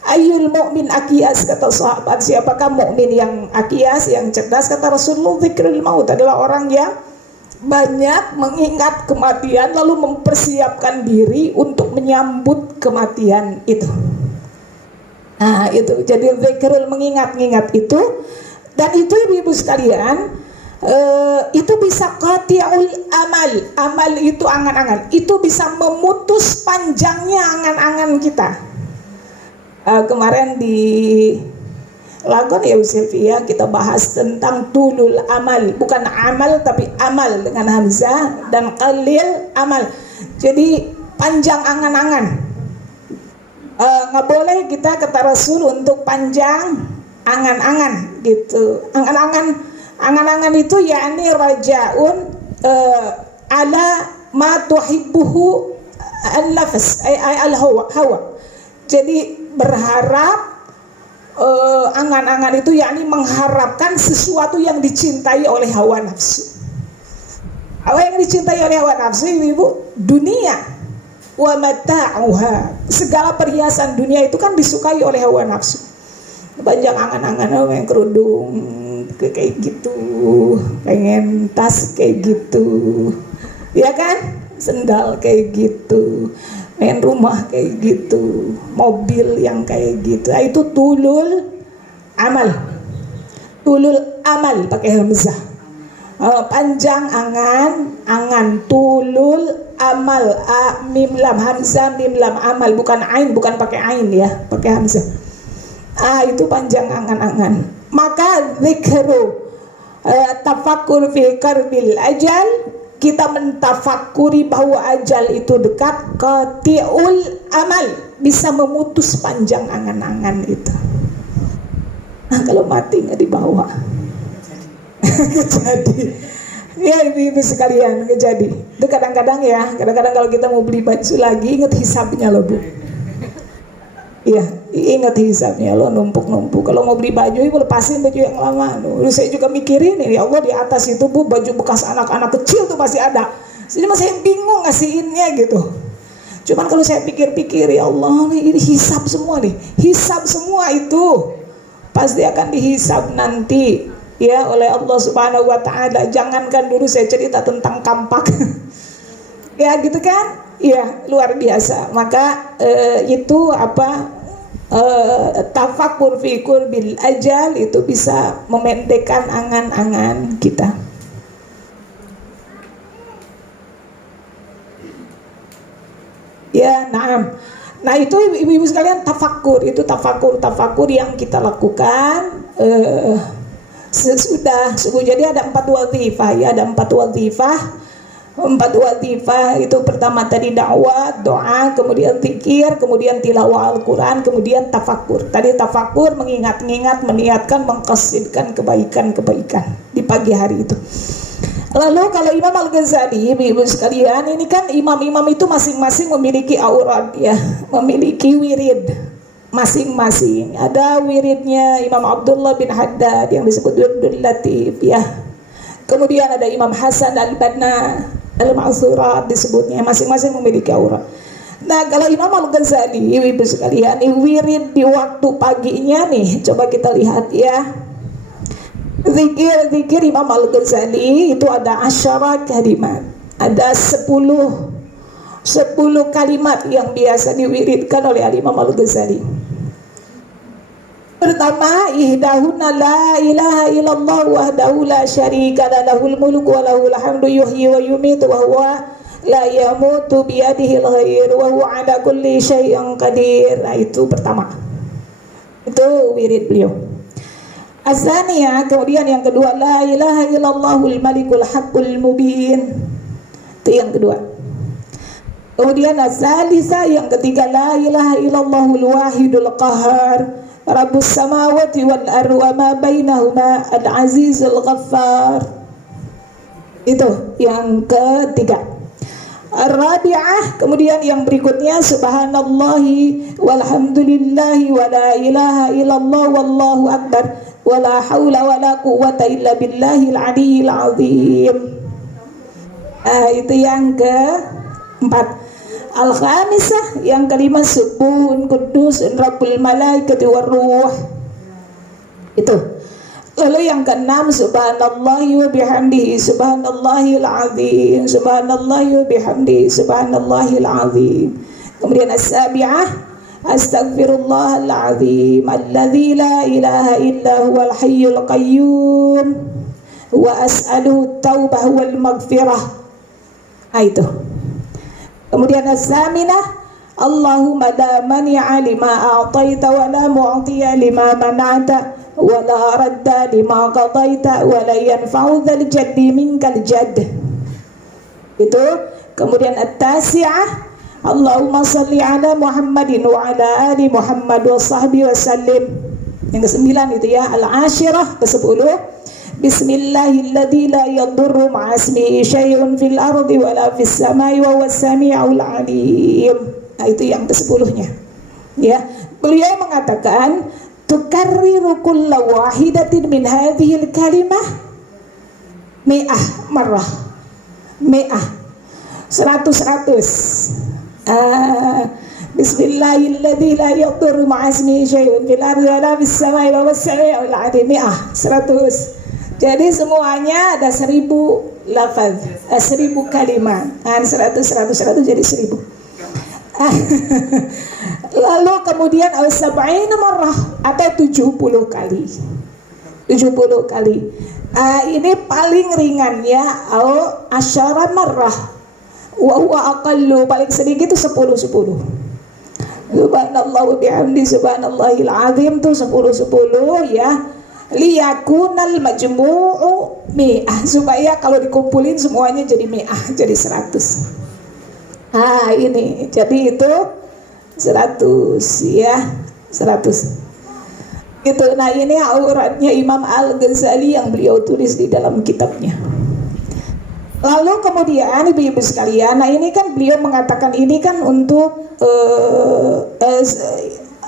Ayyul mu'min akiyas, kata sahabat, siapakah mukmin yang akiyas, yang cerdas? Kata Rasulullah, zikrul maut adalah orang yang banyak mengingat kematian lalu mempersiapkan diri untuk menyambut kematian itu. Nah, itu jadi zikrul, mengingat-ingat itu. Dan itu ibu-ibu sekalian, itu bisa qati'ul amal. Amal itu angan-angan, itu bisa memutus panjangnya angan-angan kita. Kemarin di Lagon ya Sylvia kita bahas tentang tulul amal, bukan amal tapi amal dengan hamzah, dan qalil amal. Jadi panjang angan-angan. Nggak boleh kita kata Rasul untuk panjang angan-angan gitu. Angan-angan itu yakni rajaun ala ma tuhibbuhu an-nafs al-hawa. Jadi berharap, angan-angan itu yakni mengharapkan sesuatu yang dicintai oleh hawa nafsu. Apa yang dicintai oleh hawa nafsu, ibu? Dunia wa mata'uha. Segala perhiasan dunia itu kan disukai oleh hawa nafsu. Banyak angan-angan, pengen kerudung kayak gitu, pengen tas kayak gitu, ya kan, sendal kayak gitu, pengen rumah kayak gitu, mobil yang kayak gitu. Nah, itu tulul amal. Tulul amal pakai hamzah. Panjang angan, tulul amal, mim lam hamzah, mim lam amal, bukan ain, bukan pakai ain ya, pakai hamzah. Itu panjang angan-angan. Maka zikru tafakkur fi qarbil ajal, kita mentafakuri bahwa ajal itu dekat. Qati'ul amal, bisa memutus panjang angan-angan itu. Nah, kalau mati nggak dibawa jadi ya ibu-ibu sekalian, jadi itu kadang-kadang ya, kadang-kadang kalau kita mau beli baju lagi, ingat hisabnya loh Bu. Iya, ingat hisabnya, lo numpuk-numpuk. Kalau mau beli baju, ibu lepasin baju yang lama. Lalu saya juga mikirin ini, ya Allah, di atas itu Bu, baju bekas anak-anak kecil tuh masih ada. Jadi masih bingung ngasihinnya gitu. Cuman kalau saya pikir-pikir, ya Allah, ini hisab semua nih. Hisab semua itu pasti akan dihisab nanti ya oleh Allah Subhanahu wa taala. Jangankan dulu saya cerita tentang kampak. Ya gitu kan? Ya, luar biasa. Maka itu apa? Tafakkur fi qurbil ajal itu bisa memendekkan angan-angan kita. Ya, naam. Nah, itu ibu-ibu sekalian, tafakkur itu tafakkur yang kita lakukan sesudah subuh. Jadi ada 4 wazifah ya, ada 4 wazifah. 4 wazifah itu pertama tadi dakwah, doa, kemudian zikir, kemudian tilawah Al-Quran, kemudian tafakkur. Tadi tafakkur mengingat-ingat, meniatkan, mengqasidkan kebaikan-kebaikan di pagi hari itu. Lalu kalau Imam Al-Ghazali, ibu-ibu sekalian, ini kan imam-imam itu masing-masing memiliki aurat ya, memiliki wirid masing-masing. Ada wiridnya Imam Abdullah bin Haddad yang disebut Wirdul Latif ya. Kemudian ada Imam Hasan Al-Banna Al-Ma'surat disebutnya, masing-masing memiliki aurat. Nah, kalau Imam Al-Ghazali, ibu sekalian, wirid di waktu paginya nih, coba kita lihat ya. Zikir Imam Al-Ghazali itu ada 10 kalimat. Ada 10 kalimat yang biasa diwiridkan oleh Imam Al-Ghazali. Pertama, ihdahunna la ilaha illallah wahdahu la syarika lahul mulku wa lahul hamdu yuhyi wa yumitu wa huwa la yamutu biyadihil ghair wa huwa ala kulli syai'in qadir. Nah, itu pertama. Itu wirid beliau. Azaniyah, kemudian yang kedua, la ilaha illallahul malikul haqqul mubin. Itu yang kedua. Kemudian azalisa, yang ketiga, la ilaha illallahul wahidul qahar, rabbus samawati wal ardi wa ma bainahuma al-azizul ghaffar. Itu yang ketiga. Ar-rabi'ah, kemudian yang berikutnya, subhanallahi walhamdulillahi wa la ilaha illallah wallahu akbar wa la hawla wa la quwwata illa billahil aliyyil azim. Itu yang keempat. Al-khamisah, yang kelima, subuhun kudus rabbul malaikati warruh. Itu. Lalu yang keenam, subhanallahi wa bihamdihi subhanallahil azim, subhanallahi wa bihamdihi subhanallahil azim. Kemudian as-sabi'ah, astaghfirullahal azim alladzi la ilaha illa huwal hayyul qayyum wa as'aluhu taubah wal maghfirah. Itu. Kemudian as-saminah, Allahumma la mani'a lima a'taita wa la mu'tiya lima mana'ta wa la radda lima qadaita wa la yanfa'u dzal jaddi minkal jadd. Itu. Kemudian at-tasi'ah, Allahumma salli ala Muhammadin wa ala ali Muhammad wa sahbihi wa sallim. Yang ke-9 itu ya. Al-ashirah, ke-10, bismillahilladzi la yadurru ma'asmihi syai'un fil ardi wa la fis samai wa huwas sami'ul alim. Nah, itu yang ke-10-nya. Ya, beliau mengatakan tukarriru kulla wahidatin min hadhil kalimah mi'ah marrah. Mi'ah 100. Bismillahilladzi la yadurru ma'asmihi syai'un fil ardi wa la fis samai wa huwas sami'ul alim. Mi'ah 100. Jadi semuanya ada 1000 lafaz, 1000 kalimat. 100 jadi 1000. Lalu kemudian al-sab'ina marrah, atau 70 kali. 70 kali. Ini paling ringan ya, au asyara marrah. Wa huwa aqallu, paling sedikit itu 10. Subhanallah wa bihamdi subhanallahil azim tuh 10 ya. Liyakunal majmu'u mi'ah, supaya kalau dikumpulin semuanya jadi mi'ah, jadi 100. Ini jadi itu 100 ya, 100 gitu. Nah, ini auratnya Imam Al-Ghazali yang beliau tulis di dalam kitabnya. Lalu kemudian ibu-ibu sekalian, nah ini kan beliau mengatakan ini kan untuk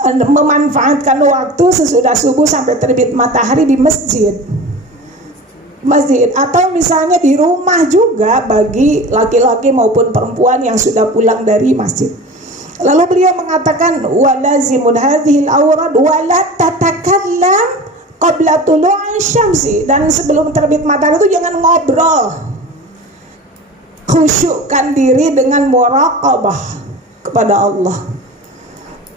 memanfaatkan waktu sesudah subuh sampai terbit matahari di masjid, atau misalnya di rumah juga bagi laki-laki maupun perempuan yang sudah pulang dari masjid. Lalu beliau mengatakan walazimun hadhil awrad wala tatakallam qabla tulu'i syamsi, dan sebelum terbit matahari itu jangan ngobrol. Khusyukkan diri dengan muraqabah kepada Allah.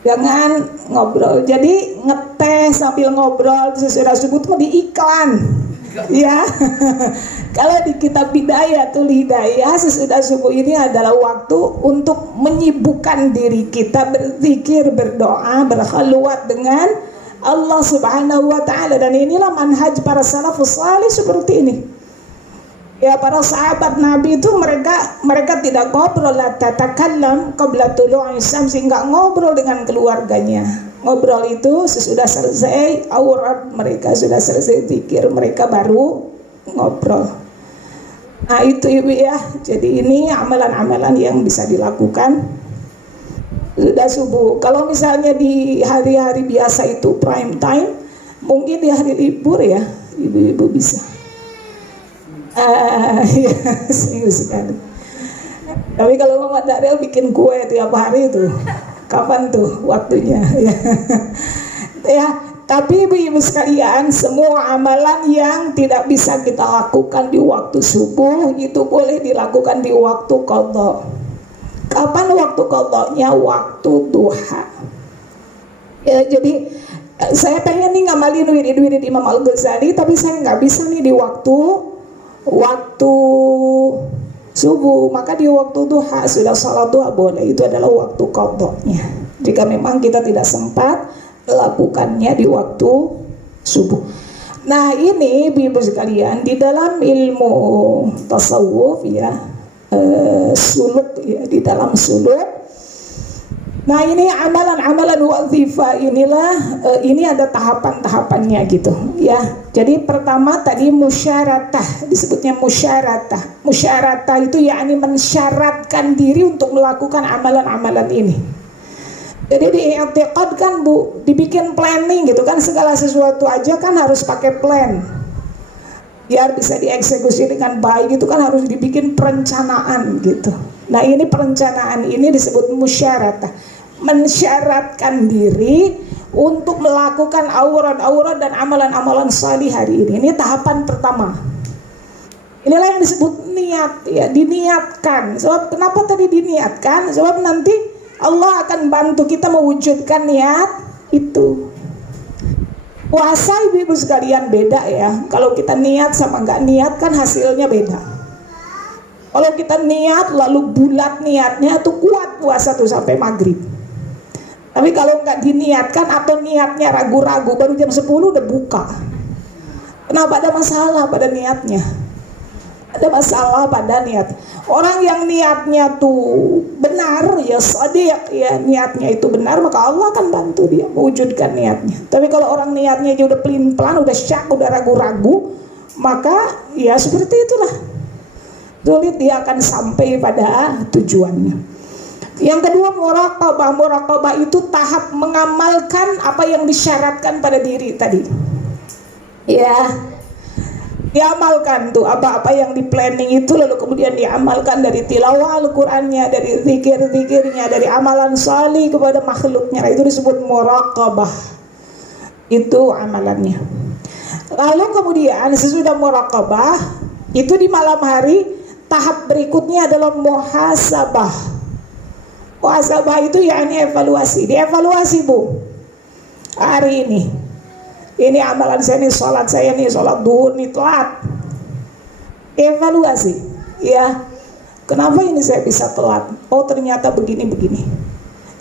Jangan ngobrol. Jadi ngeteh sambil ngobrol sesudah subuh itu di iklan. Ya, kalau di kitab Bidayatul Hidayah, sesudah subuh ini adalah waktu untuk menyibukkan diri kita berzikir, berdoa, berkhalwat dengan Allah Subhanahu wa taala. Dan inilah manhaj para salafus salih seperti ini. Ya, para sahabat Nabi itu mereka tidak ngobrol, la tatakallam qabla tulu'i syamsi, enggak ngobrol dengan keluarganya. Ngobrol itu sesudah selesai aurat mereka, sudah selesai zikir, mereka baru ngobrol. Nah itu ibu ya, jadi ini amalan-amalan yang bisa dilakukan sudah subuh. Kalau misalnya di hari-hari biasa itu prime time, mungkin di hari libur ya ibu-ibu bisa. Ya, serius sekali. Tapi kalau Mama Darel bikin kue tiap hari tuh, kapan tuh waktunya? Ya, ya. Tapi ibu-ibu sekalian, semua amalan yang tidak bisa kita lakukan di waktu subuh itu boleh dilakukan di waktu qadha. Kapan waktu qadhanya? Waktu duha. Ya, jadi saya pengen nih ngamalin wirid-wirid Imam Al-Ghazali, tapi saya nggak bisa nih di waktu subuh. Maka di waktu duha, sudah salat duha boleh, itu adalah waktu qadhanya. Jika memang kita tidak sempat lakukannya di waktu subuh. Nah ini ibu sekalian, di dalam ilmu tasawuf ya, suluk ya, di dalam suluk. Nah ini amalan-amalan wazifah inilah, ini ada tahapan-tahapannya gitu ya. Jadi pertama tadi musyaratah, disebutnya musyaratah. Musyaratah itu yakni mensyaratkan diri untuk melakukan amalan-amalan ini. Jadi diiktikad kan Bu, dibikin planning gitu kan, segala sesuatu aja kan harus pakai plan. Biar bisa dieksekusi dengan baik itu kan harus dibikin perencanaan gitu. Nah ini perencanaan ini disebut musyaratah. Mensyaratkan diri untuk melakukan aurat-aurat dan amalan-amalan salih hari ini. Ini tahapan pertama. Inilah yang disebut niat ya, diniatkan. Sebab kenapa tadi diniatkan? Sebab nanti Allah akan bantu kita mewujudkan niat itu. Puasa ibu-ibu sekalian beda ya. Kalau kita niat sama nggak niat kan hasilnya beda. Kalau kita niat lalu bulat niatnya tuh kuat puasa tuh sampai maghrib. Tapi kalau nggak diniatkan atau niatnya ragu-ragu baru jam 10 udah buka. Kenapa? Ada masalah pada niatnya. Ada masalah pada niat. Orang yang niatnya tuh benar ya, shadiq ya, niatnya itu benar, maka Allah akan bantu dia mewujudkan niatnya. Tapi kalau orang niatnya aja udah pelin-pelan, udah syak, udah ragu-ragu, maka ya seperti itulah, sulit dia akan sampai pada tujuannya. Yang kedua muraqabah. Muraqabah itu tahap mengamalkan apa yang disyaratkan pada diri tadi ya. Diamalkan tuh apa-apa yang di planning itu, lalu kemudian diamalkan dari tilawah Al-Qur'annya, dari zikir-zikirnya, dari amalan salih kepada makhluknya. Itu disebut muraqabah. Itu amalannya. Lalu kemudian sesudah muraqabah itu di malam hari, tahap berikutnya adalah muhasabah. Muhasabah itu yakni evaluasi. Dievaluasi Bu, hari ini amalan saya nih, sholat saya nih, sholat duhur nih telat. Evaluasi ya, kenapa ini saya bisa telat? Oh ternyata begini-begini.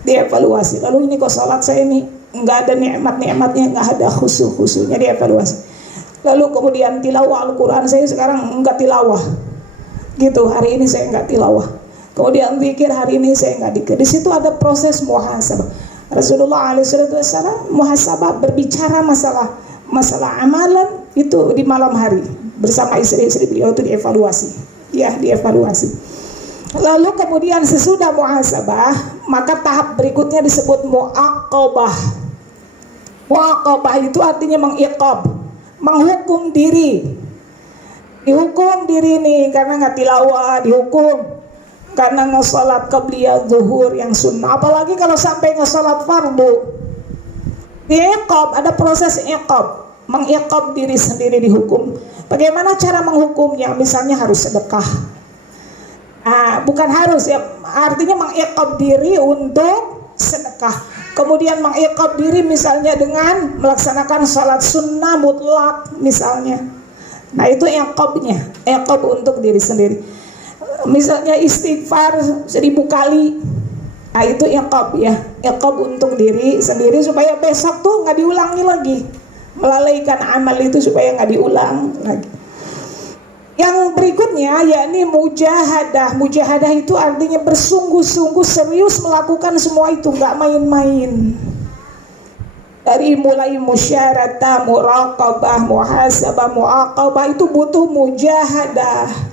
Dievaluasi. Lalu ini kok sholat saya nih nggak ada nikmat-nikmatnya, nggak ada khusyuk-khusyuknya. Dievaluasi. Lalu kemudian tilawah Al-Quran saya sekarang nggak tilawah gitu, hari ini saya nggak tilawah. Kemudian zikir, hari ini saya nggak zikir. Di situ ada proses muhasabah. Rasulullah SAW muhasabah, berbicara masalah amalan itu di malam hari bersama istri-istri beliau, itu dievaluasi ya, dievaluasi. Lalu kemudian sesudah muhasabah, maka tahap berikutnya disebut muaqabah. Muaqabah itu artinya mengiqab, menghukum diri. Dihukum diri nih karena nggak tilawah, dihukum karena ngesalat qabliyah zuhur yang sunnah, apalagi kalau sampai ngesalat fardu. Iqab, ada proses iqab, mengiqab diri sendiri, dihukum. Bagaimana cara menghukumnya? Misalnya harus sedekah. Bukan harus ya, artinya mengiqab diri untuk sedekah. Kemudian mengiqab diri misalnya dengan melaksanakan salat sunnah mutlak misalnya. Nah itu iqabnya, iqab untuk diri sendiri. Misalnya istighfar 1000 kali, nah itu iqab ya, iqab untuk diri sendiri supaya besok tuh nggak diulangi lagi, melalaikan amal itu supaya nggak diulang lagi. Yang berikutnya yakni mujahadah. Mujahadah itu artinya bersungguh-sungguh serius melakukan semua itu, nggak main-main. Dari mulai musyaratah, muraqabah, muhasabah, muaqabah itu butuh mujahadah.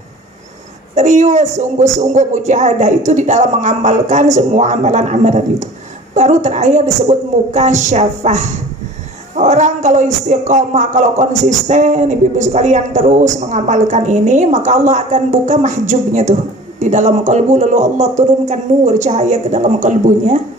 serius, sungguh-sungguh mujahadah itu di dalam mengamalkan semua amalan-amalan itu. Baru terakhir disebut mukasyafah. Orang kalau istiqomah, kalau konsisten, ibu-ibu sekalian terus mengamalkan ini, maka Allah akan buka mahjubnya tuh di dalam kalbu, lalu Allah turunkan nur cahaya ke dalam kalbunya.